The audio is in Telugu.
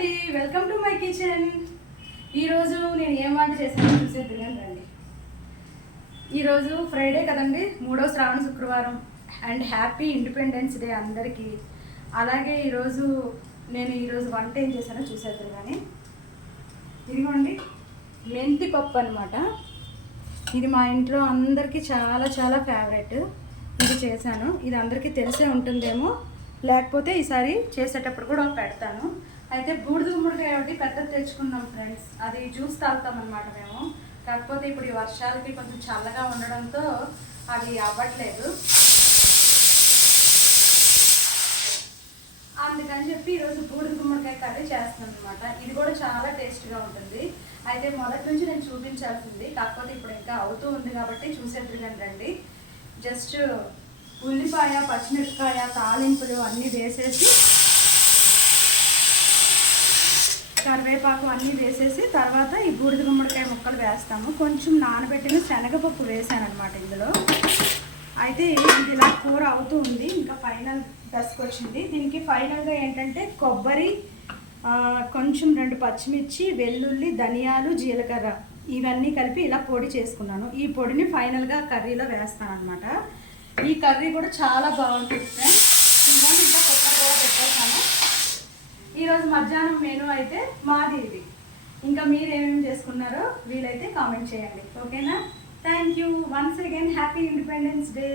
అండి, వెల్కమ్ టు మై కిచెన్. ఈరోజు నేను ఏం వంట చేశానో చూసేద్దురు రండి. ఈరోజు ఫ్రైడే కదండి, 3వ శ్రావణ శుక్రవారం అండ్ హ్యాపీ ఇండిపెండెన్స్ డే అందరికీ. అలాగే ఈరోజు వంట ఏం చేశానో చూసేద్దురు. కానీ ఇదిగోండి మెంతి పప్పు అనమాట. ఇది మా ఇంట్లో అందరికీ చాలా చాలా ఫేవరెట్. ఇది చేశాను. ఇది అందరికీ తెలిసే ఉంటుందేమో, లేకపోతే ఈసారి చేసేటప్పుడు కూడా పెడతాను. అయితే బూడిద గుమ్మడికాయ ఒకటి పెద్దది తెచ్చుకున్నాం ఫ్రెండ్స్. అది జ్యూస్ తాగుతాం అనమాట మేము. కాకపోతే ఇప్పుడు ఈ వర్షాలకి కొంచెం చల్లగా ఉండడంతో అది అవ్వట్లేదు. అందుకని చెప్పి ఈరోజు బూడిద గుమ్మడికాయ కర్రీ చేస్తున్నాను అనమాట. ఇది కూడా చాలా టేస్ట్గా ఉంటుంది. అయితే మొదటి నుంచి నేను చూపించాల్సింది, కాకపోతే ఇప్పుడు ఇంకా అవుతూ ఉంది కాబట్టి చూసేద్దరు రండి. జస్ట్ ఉల్లిపాయ, పచ్చిమిరపకాయ, తాలింపులు అన్నీ వేసేసి, కరివేపాకు అన్నీ వేసేసి తర్వాత ఈ బూడిద గుమ్మడికాయ ముక్కలు వేస్తాము. కొంచెం నానబెట్టిన శనగపప్పు వేసాను అనమాట ఇందులో. అయితే ఇది ఇలా కూర అవుతూ ఉంది. ఇంకా ఫైనల్ దశకు వచ్చింది. దీనికి ఫైనల్గా ఏంటంటే కొబ్బరి, కొంచెం 2 పచ్చిమిర్చి, వెల్లుల్లి, ధనియాలు, జీలకర్ర ఇవన్నీ కలిపి ఇలా పొడి చేసుకున్నాను. ఈ పొడిని ఫైనల్గా కర్రీలో వేస్తాను అనమాట. ఈ కర్రీ కూడా చాలా బాగుంటుంది ఫ్రెండ్స్. ఇంకా కొబ్బరి కూడా పెట్టేస్తాను. ఈరోజు మధ్యాహ్నం మెనూ అయితే మాది ఇది. ఇంకా మీరు ఏమేమి చేసుకున్నారో వీలైతే కామెంట్ చేయండి, ఓకేనా? Thank you once again. Happy independence day.